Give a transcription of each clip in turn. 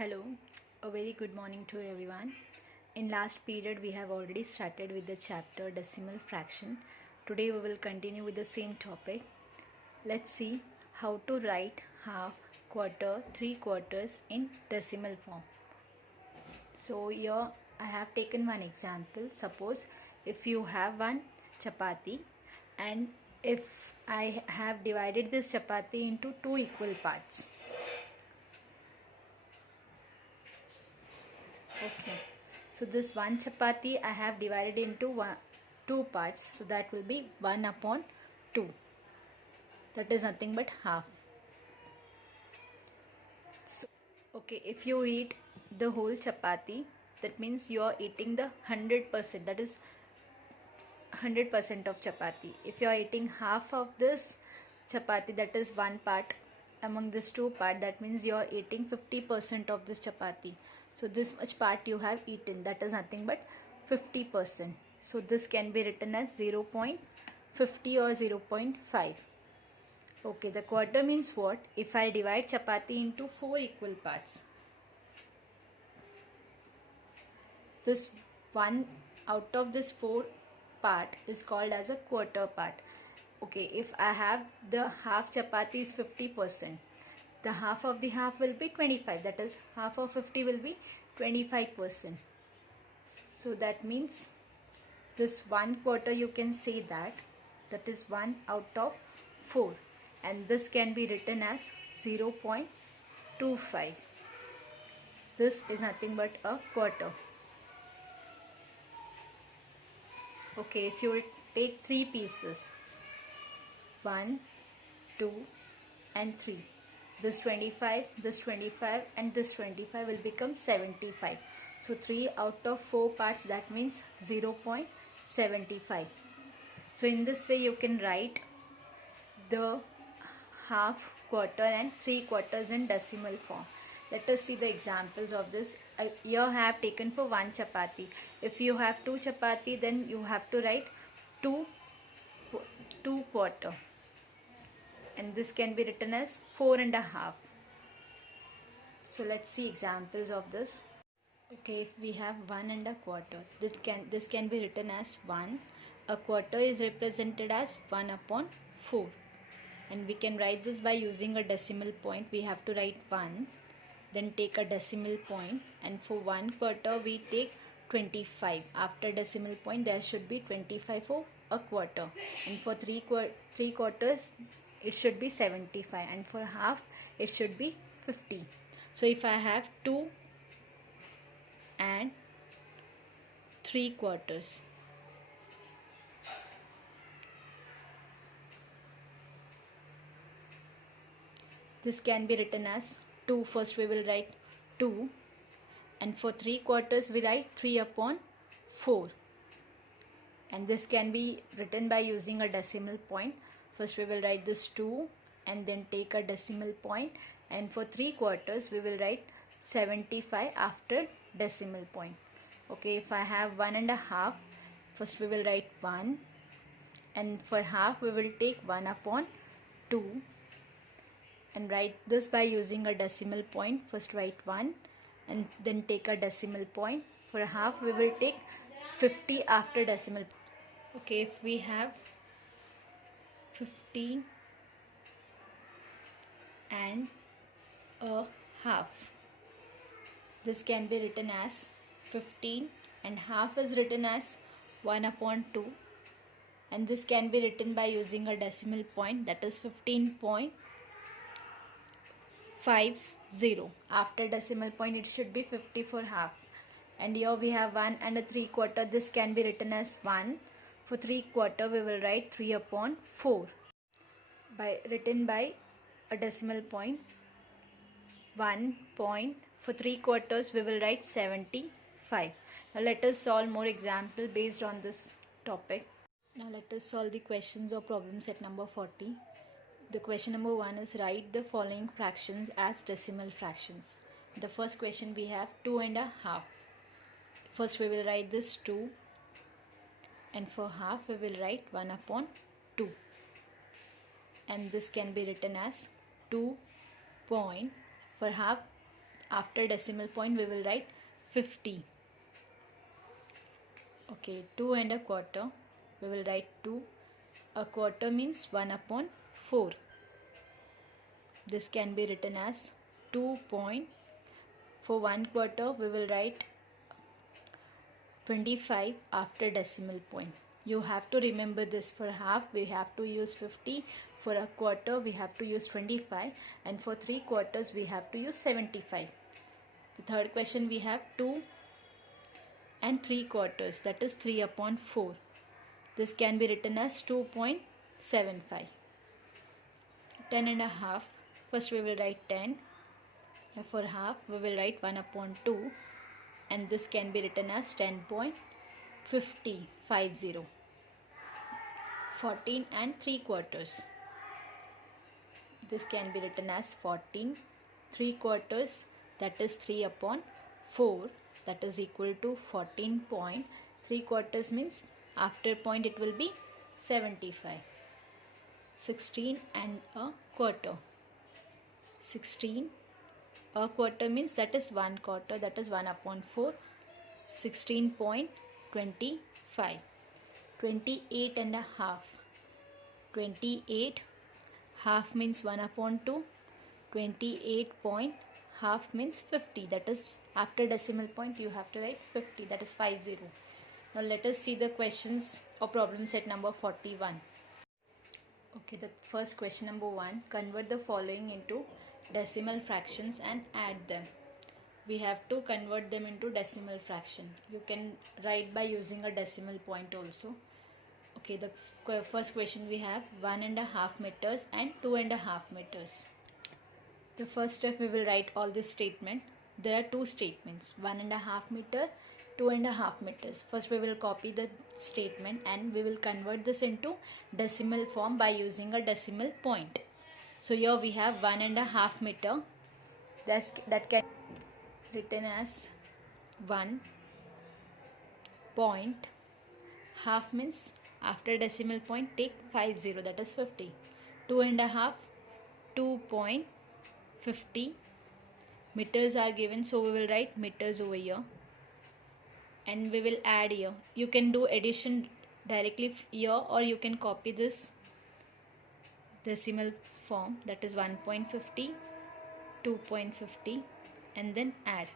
Hello, a very good morning to everyone. In last period we have already started with the chapter decimal fraction. Today we will continue with the same topic. Let's see how to write half, quarter, three quarters in decimal form. So here I have taken one example. Suppose if you have one chapati and if I have divided this chapati into two equal parts. Okay, so this one chapati I have divided into two parts, so that will be 1 upon 2. That is nothing but half. So, okay, if you eat the whole chapati, that means you are eating the 100%, that is 100% of chapati. If you are eating half of this chapati, that is one part among this two part, that means you are eating 50% of this chapati. So this much part you have eaten, that is nothing but 50%. So this can be written as 0.50 or 0.5. Okay, the quarter means what? If I divide chapati into 4 equal parts, this one out of this 4 part is called as a quarter part. Okay, if I have the half chapati is 50%, the half of the half will be 25, that is half of 50 will be 25%. So that means this one quarter you can say that is 1 out of 4, and this can be written as 0.25. This is nothing but a quarter. Okay, if you will take 3 pieces, 1, 2 and 3, this 25, this 25 and this 25 will become 75. So 3 out of 4 parts, that means 0.75. So in this way you can write the half, quarter and 3 quarters in decimal form. Let us see the examples of this. Here I have taken for one chapati. If you have two chapati, then you have to write 2 quarter. And this can be written as 4.5. So let's see examples of this. Okay, if we have 1.25, this can be written as 1. A quarter is represented as 1 upon 4. And we can write this by using a decimal point. We have to write 1, then take a decimal point, and for 1 quarter we take 25. After decimal point there should be 25 for a quarter, and for 3 quarters it should be 75, and for half it should be 50. So if I have 2 and 3 quarters, this can be written as 2. First we will write 2, and for 3 quarters we write 3 upon 4, and this can be written by using a decimal point. First we will write this 2 and then take a decimal point, and for 3 quarters we will write 75 after decimal point. Okay, if I have 1.5, first we will write 1, and for half we will take 1 upon 2 and write this by using a decimal point. First write 1 and then take a decimal point. For half we will take 50 after decimal. Okay, if we have 50 and a half, this can be written as 15, and half is written as 1 upon 2, and this can be written by using a decimal point, that is 15.50. After decimal point it should be 50 for half. And here we have 1 and a 3 quarter. This can be written as 1. For 3 quarter we will write 3 upon 4 written by a decimal point. 1 point. For 3 quarters we will write 75. Now let us solve more example based on this topic. Now let us solve the questions or problem set number 40. The question number 1 is, write the following fractions as decimal fractions. The first question we have 2.5. First we will write this 2, and for half we will write 1 upon 2, and this can be written as 2 point. For half after decimal point we will write 50. Okay, 2 and a quarter, we will write 2. A quarter means 1 upon 4. This can be written as 2 point. For 1 quarter we will write 25 after decimal point. You have to remember this. For half we have to use 50, for a quarter we have to use 25, and for 3 quarters we have to use 75. The third question we have 2 and 3 quarters, that is 3 upon 4. This can be written as 2.75. 10 and a half, first we will write 10. For half we will write 1 upon 2, and this can be written as 10.50. 14 and 3 quarters, this can be written as 14. 3 quarters, that is 3 upon 4, that is equal to 14 point. 3 quarters means after point it will be 75. 16 and a quarter. 16, a quarter means that is 1 quarter, that is 1 upon 4. 16.25. 28 and a half. 28, half means 1 upon 2. 28 point, half means 50, that is after decimal point you have to write 50, that is 50. Now let us see the questions or problem set number 41. Okay, the first question number 1, convert the following into decimal fractions and add them. We have to convert them into decimal fraction. You can write by using a decimal point also. Okay, the first question we have 1.5 meters and 2.5 meters. The first step we will write all this statement. There are two statements, 1.5 meter, 2.5 meters. First we will copy the statement and we will convert this into decimal form by using a decimal point. So here we have 1.5 meter, that can be written as 1 point, half means after decimal point take 50, that is 50. 2.5, 2.50. Meters are given, so we will write meters over here and we will add here. You can do addition directly here or you can copy this decimal form, that is 1.50, 2.50, and then add.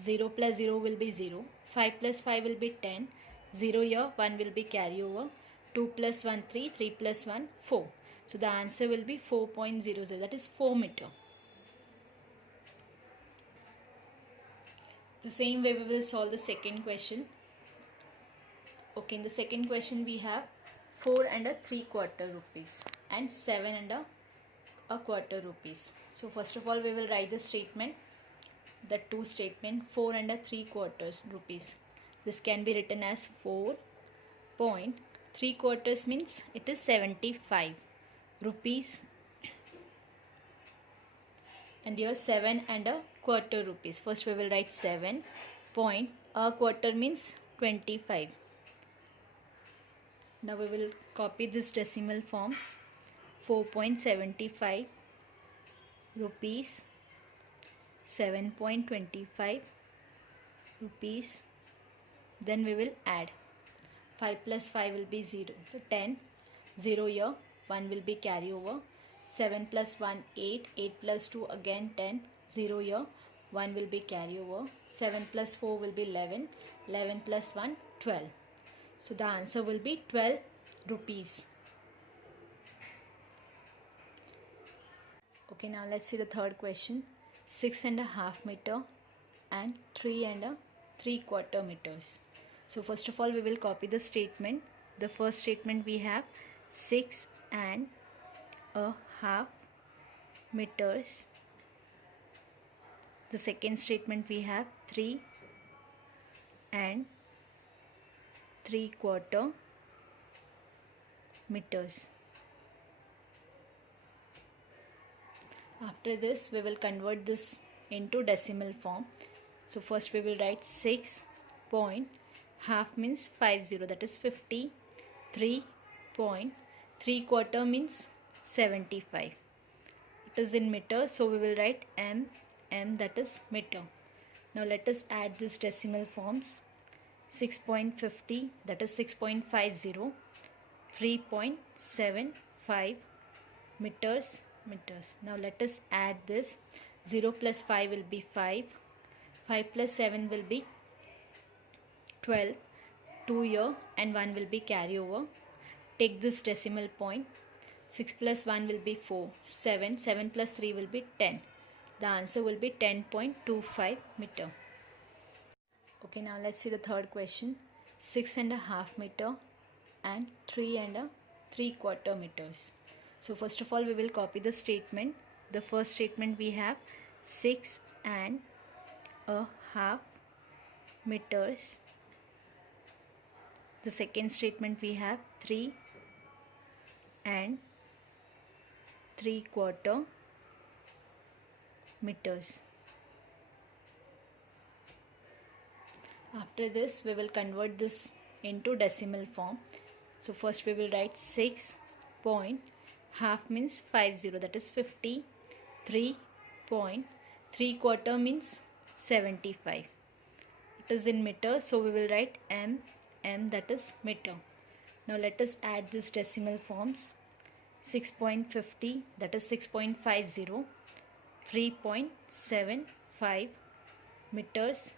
0 plus 0 will be 0, 5 plus 5 will be 10, 0 here, 1 will be carry over, 2 plus 1 3, 3 plus 1 4. So the answer will be 4.00, that is 4 meter. The same way we will solve the second question. Okay, in the second question we have 4 and a 3/4 rupees and 7 and a quarter rupees. So first of all we will write the statement, the two statement, 4 and a 3/4 rupees. This can be written as 4.3/4 means it is 75 rupees, and here 7 and a quarter rupees. First we will write 7 point, a quarter means 25. Now we will copy this decimal forms, 4.75 rupees, 7.25 rupees, then we will add. 5 plus 5 will be 0, so 10, 0 here, 1 will be carry over, 7 plus 1 8, 8 plus 2 again 10, 0 here, 1 will be carry over, 7 plus 4 will be 11, 11 plus 1 12. So the answer will be 12 rupees. Okay, now let's see the third question. 6.5 meter and 3.75 meters. So first of all we will copy the statement. The first statement we have 6.5 meters. The second statement we have 3.75 meters. After this we will convert this into decimal form. So first we will write 6 point, half means 50, that is 50. 3.3/4 means 75. It is in meters, so we will write m, that is meter. Now let us add these decimal forms. 6.50, that is 6.50, 3.75 meters. Now let us add this. 0 plus 5 will be 5. 5 plus 7 will be 12. 2 here and 1 will be carry over. Take this decimal point. 6 plus 1 will be 4. 7. 7 plus 3 will be 10. The answer will be 10.25 meter. Okay, now let's see the third question. 6.5 meter and 3.75 meters. So first of all, we will copy the statement. The first statement we have 6.5 meters. The second statement we have 3.75 meters. After this, we will convert this into decimal form. So first we will write 6.5 means 50, that is 50. 3.75 means 75. It is in meter, so we will write m, that is meter. Now let us add these decimal forms. 6.50, that is 6.50. 3.75 meters.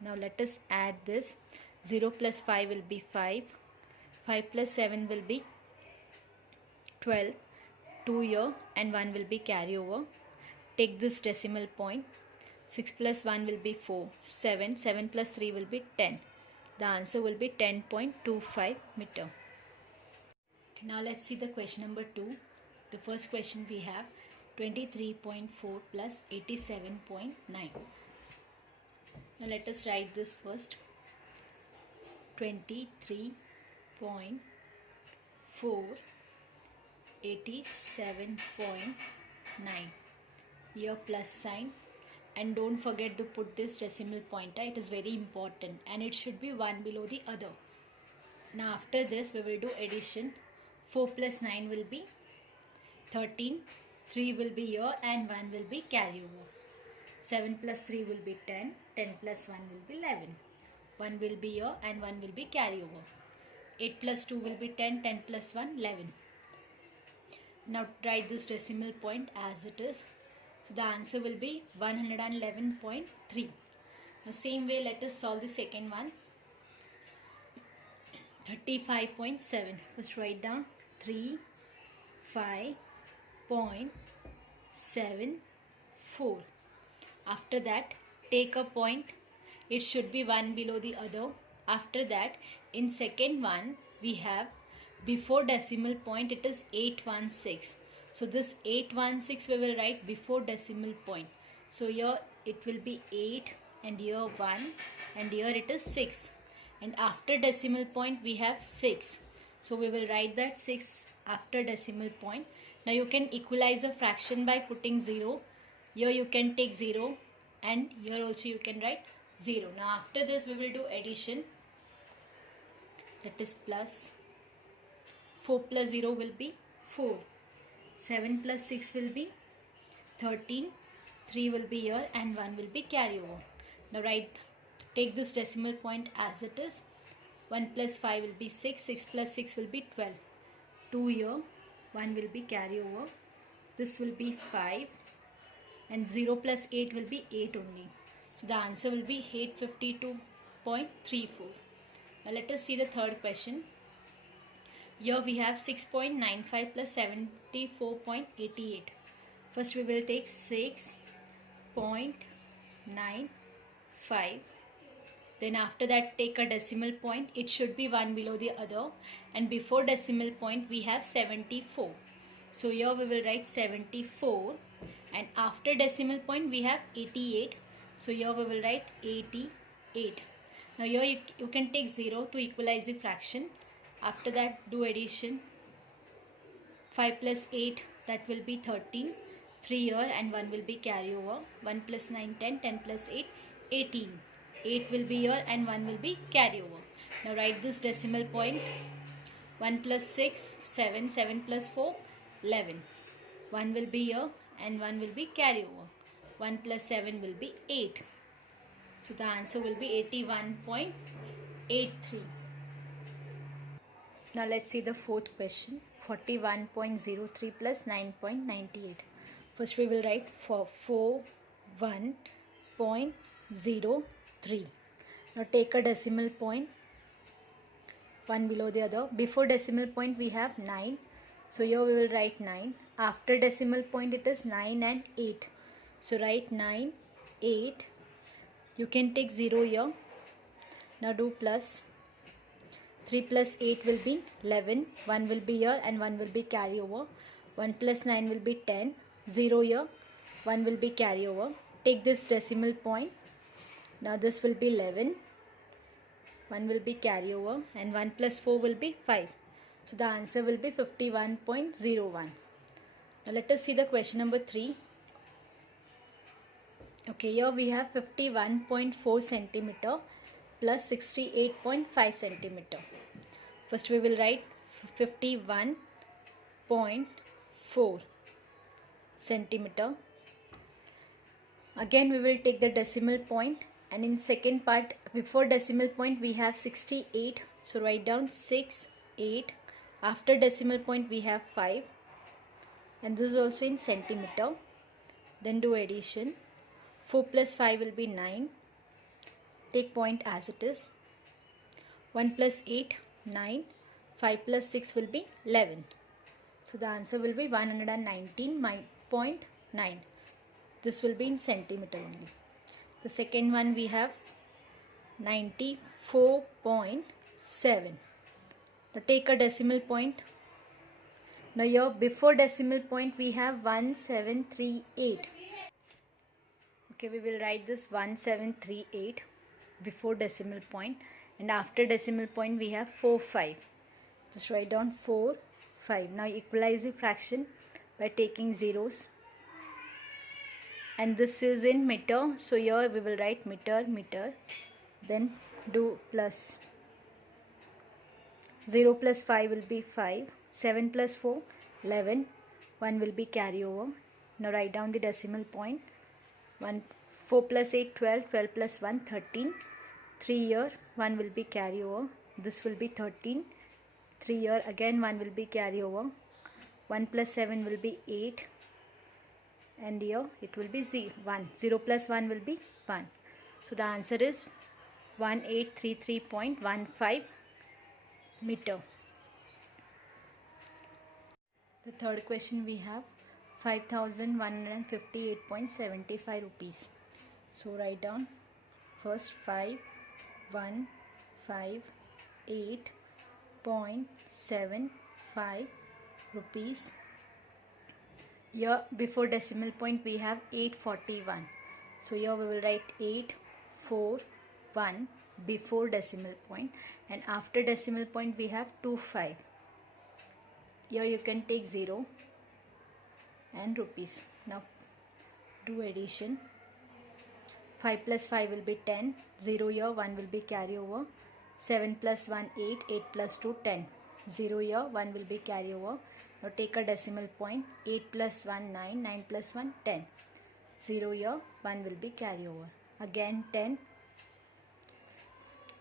Now let us add this. 0 plus 5 will be 5. 5 plus 7 will be 12. 2 here and 1 will be carry over. Take this decimal point. 6 plus 1 will be 4. 7. 7 plus 3 will be 10. The answer will be 10.25 meter. Now let's see the question number 2. The first question we have 23.4 plus 87.9. Now let us write this first. 23.4, 87.9. Here plus sign, and don't forget to put this decimal pointer. It is very important and it should be one below the other. Now after this we will do addition. 4 plus 9 will be 13. 3 will be here and 1 will be carry over. 7 plus 3 will be 10. 10 plus 1 will be 11. 1 will be here and 1 will be carry over. 8 plus 2 will be 10. 10 plus 1, 11. Now write this decimal point as it is. So the answer will be 111.3. Now same way let us solve the second one. 35.7. First write down 35.74. After that take a point. It should be one below the other. After that in second one we have before decimal point, it is 816. So this 816 we will write before decimal point. So here it will be 8 and here 1 and here it is 6. And after decimal point we have 6. So we will write that 6 after decimal point. Now you can equalize a fraction by putting 0. Here you can take 0 and here also you can write 0. Now after this we will do addition. That is plus. 4 plus 0 will be 4. 7 plus 6 will be 13. 3 will be here and 1 will be carry over. Now take this decimal point as it is. 1 plus 5 will be 6. 6 plus 6 will be 12. 2 here. 1 will be carry over. This will be 5. And 0 plus 8 will be 8 only. So the answer will be 852.34. Now let us see the third question. Here we have 6.95 plus 74.88. First we will take 6.95. Then after that take a decimal point. It should be one below the other. And before decimal point we have 74. So here we will write 74. And after decimal point we have 88. So here we will write 88. Now here you can take 0 to equalize the fraction. After that do addition. 5 plus 8, that will be 13. 3 here and 1 will be carry over. 1 plus 9, 10. 10 plus 8, 18. 8 will be here and 1 will be carry over. Now write this decimal point. 1 plus 6, 7. 7 plus 4, 11. 1 will be here and 1 will be carry over. 1 plus 7 will be 8. So the answer will be 81.83. Now let's see the fourth question. 41.03 plus 9.98. First we will write for 41.03. Now take a decimal point, one below the other. Before decimal point we have 9. So here we will write 9. After decimal point it is 9 and 8. So write 9, 8. You can take 0 here. Now do plus. 3 plus 8 will be 11. 1 will be here and 1 will be carry over. 1 plus 9 will be 10. 0 here. 1 will be carry over. Take this decimal point. Now this will be 11. 1 will be carry over and 1 plus 4 will be 5. So the answer will be 51.01. Now let us see the question number 3. Okay, here we have 51.4 centimeter plus 68.5 centimeter. First we will write 51.4 centimeter. Again we will take the decimal point, and in second part before decimal point we have 68. So write down 6, 8. After decimal point we have 5, and this is also in centimeter. Then do addition. 4 plus 5 will be 9. Take point as it is. 1 plus 8, 9. 5 plus 6 will be 11. So the answer will be 119.9. This will be in centimeter only. The second one we have 94.7. Now take a decimal point. Now here before decimal point we have 1738. Okay, we will write this 1738 before decimal point, and after decimal point we have 4, 5. Just write down 4, 5. Now equalize the fraction by taking zeros, and this is in meter. So here we will write meter, meter. Then do plus. 0 plus 5 will be 5. 7 plus 4, 11. 1 will be carry over. Now write down the decimal point. 4 plus 8, 12. 12 plus 1, 13. 3 here, 1 will be carry over. This will be 13. 3 here, again 1 will be carry over. 1 plus 7 will be 8. And here it will be 1. 0 plus 1 will be 1. So the answer is 1833.15 meter. The third question we have 5158.75 rupees. So write down first 5158.75 rupees. Here before decimal point we have 841. So here we will write 841 before decimal point, and after decimal point we have 25. Here you can take 0 and rupees. Now do addition. 5 plus 5 will be 10. 0 here, 1 will be carry over. 7 plus 1, 8. 8 plus 2, 10. 0 here, 1 will be carry over. Now take a decimal point. 8 plus 1, 9. 9 plus 1, 10. 0 here, 1 will be carry over. Again 10.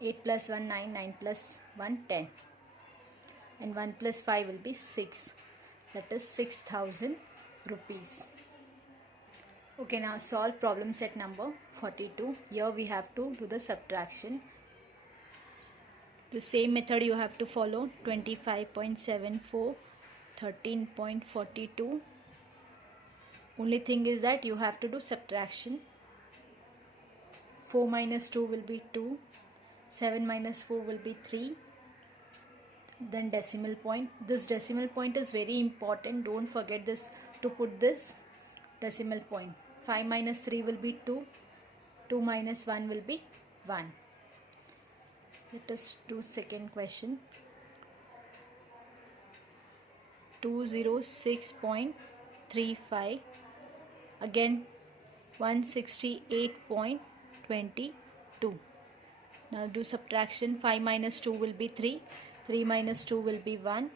8 plus 1, 9. 9 plus 1, 10. And 1 plus 5 will be 6. That is 6,000 rupees. Okay, now solve problem set number 42. Here we have to do the subtraction. The same method you have to follow. 25.74, 13.42. Only thing is that you have to do subtraction. 4 minus 2 will be 2. 7 minus 4 will be 3. Then decimal point. This decimal point is very important. Don't forget this, to put this decimal point. 5 minus 3 will be 2. 2 minus 1 will be 1. Let us do second question. 206.35. Again 168.22. Now do subtraction. 5 minus 2 will be 3. 3 minus 2 will be 1.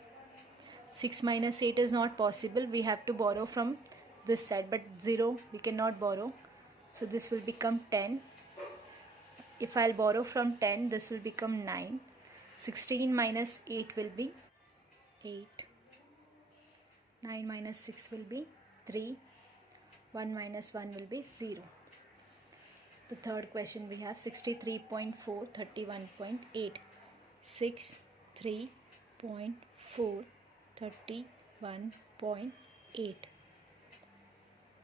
6 minus 8 is not possible. We have to borrow from this side, but 0 we cannot borrow. So this will become 10. If I'll borrow from 10, this will become 9. 16 minus 8 will be 8. 9 minus 6 will be 3. 1 minus 1 will be 0. The third question we have 63.4, 31.8. 63.4, 31.8.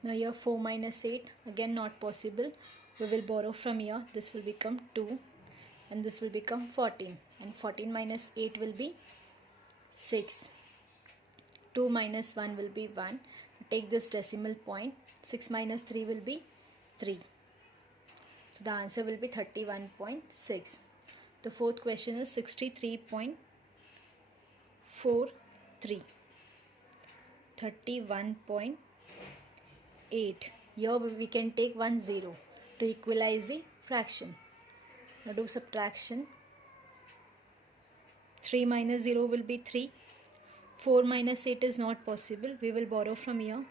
Now here 4 minus 8, again not possible. We will borrow from here. This will become 2 and this will become 14. And 14 minus 8 will be 6. 2 minus 1 will be 1. Take this decimal point. 6 minus 3 will be 3. So the answer will be 31.6. The fourth question is 63.43. 31.8. Here we can take 1 0 to equalize the fraction. Now do subtraction. 3 minus 0 will be 3. 4 minus 8 is not possible. We will borrow from here.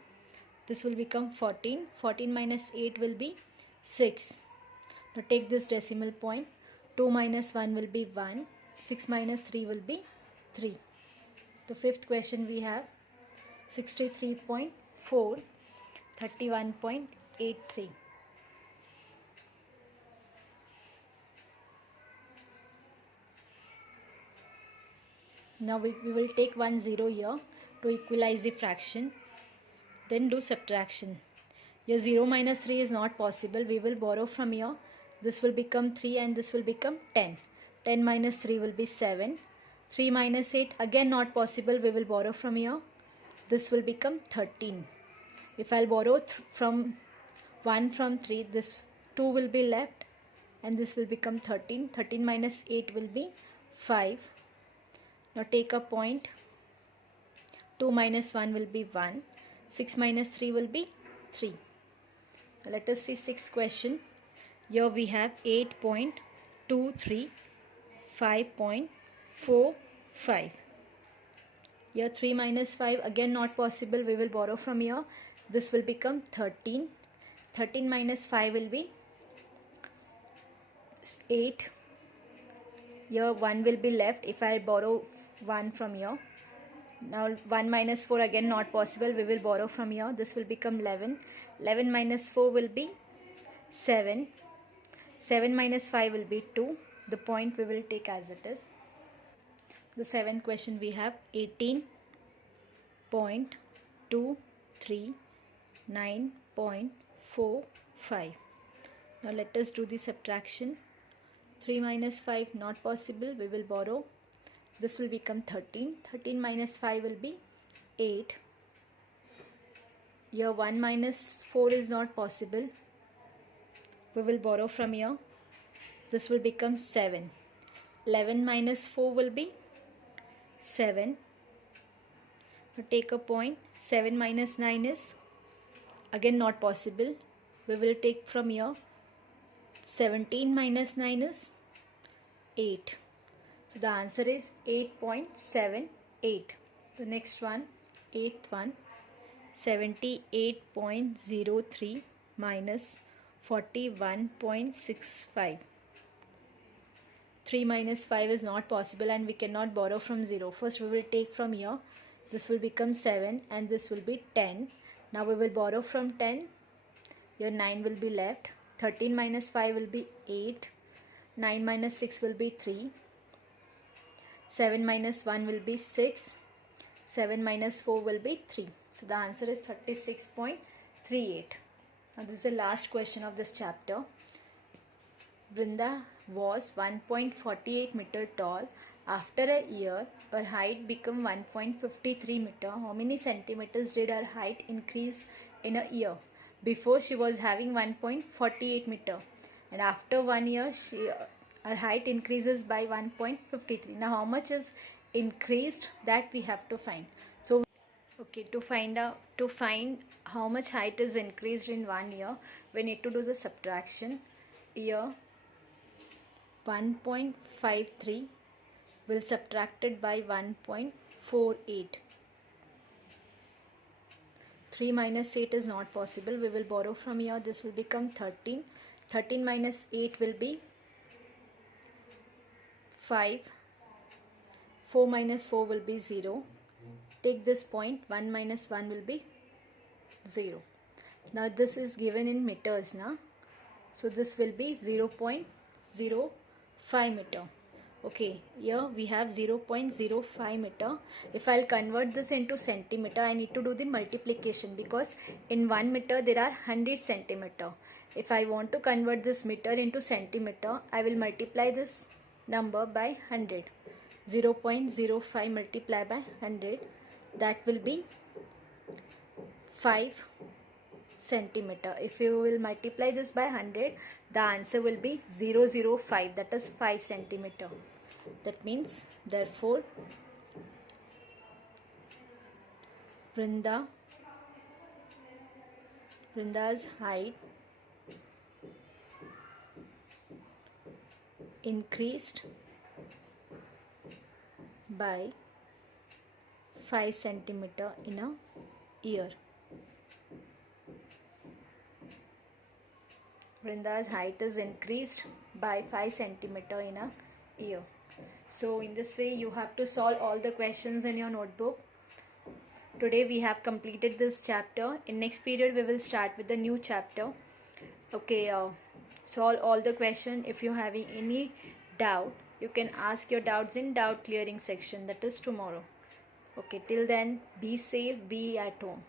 This will become 14. 14 minus 8 will be 6. Now take this decimal point. 2 minus 1 will be 1. 6 minus 3 will be 3. The fifth question we have 63.4, 31.83. Now we will take 1 0 here to equalize the fraction. Then do subtraction. Here 0 minus 3 is not possible. We will borrow from here. This will become 3 and this will become 10. 10 minus 3 will be 7. 3 minus 8 again not possible. We will borrow from here. This will become 13. If I'll borrow from 1 from 3, this 2 will be left and this will become 13. 13 minus 8 will be 5. Now take a point. 2 minus 1 will be 1. 6 minus 3 will be 3. Now let us see sixth question. Here we have 8.23, 5.45. Here 3 minus 5 again not possible. We will borrow from here. This will become 13. 13 minus 5 will be 8. Here 1 will be left if I borrow 1 from here. Now 1 minus 4 again not possible. We will borrow from here. This will become 11. 11 minus 4 will be 7. 7 minus 5 will be 2. The point we will take as it is. The seventh question we have 18.239.45. Now let us do the subtraction. 3 minus 5 not possible. We will borrow. This will become 13. 13 minus 5 will be 8. Here 1 minus 4 is not possible. We will borrow from here. This will become 7. 11 minus 4 will be 7. Now take a point. 7 minus 9 is again not possible. We will take from here. 17 minus 9 is 8. So the answer is 8.78. The next one, eighth one, 78.03 minus 41.65. 3 minus 5 is not possible and we cannot borrow from 0. First we will take from here. This will become 7 and this will be 10. Now we will borrow from 10. Here 9 will be left. 13 minus 5 will be 8. 9 minus 6 will be 3. 7 minus 1 will be 6. 7 minus 4 will be 3. So the answer is 36.38. Now this is the last question of this chapter. Brinda was 1.48 meter tall. After a year, her height became 1.53 meter. How many centimeters did her height increase in a year? Before she was having 1.48 meter. And after 1 year, her height increases by 1.53. Now how much is increased, that we have to find. So okay, to find how much height is increased in 1 year, we need to do the subtraction. Here 1.53 will subtracted by 1.48. 3 minus 8 is not possible. We will borrow from here. This will become 13. 13 minus 8 will be 5. 4 minus 4 will be 0. Take this point. 1 minus 1 will be 0. Now this is given in meters now. So this will be 0.05 meter. Okay, here we have 0.05 meter. If I'll convert this into centimeter, I need to do the multiplication, because in 1 meter there are 100 centimeter. If I want to convert this meter into centimeter, I will multiply this number by 100. 0.05 multiplied by 100, that will be 5 centimeter. If you will multiply this by 100, the answer will be 005, that is 5 centimeter. That means, therefore, Vrinda's height increased by 5 centimeter in a year. Vrinda's height is increased by 5 centimeter in a year. So in this way you have to solve all the questions in your notebook. Today we have completed this chapter. In next period we will start with the new chapter. Okay, solve all the questions. If you are having any doubt, you can ask your doubts in doubt clearing section, that is tomorrow. Okay, till then, be safe, be at home.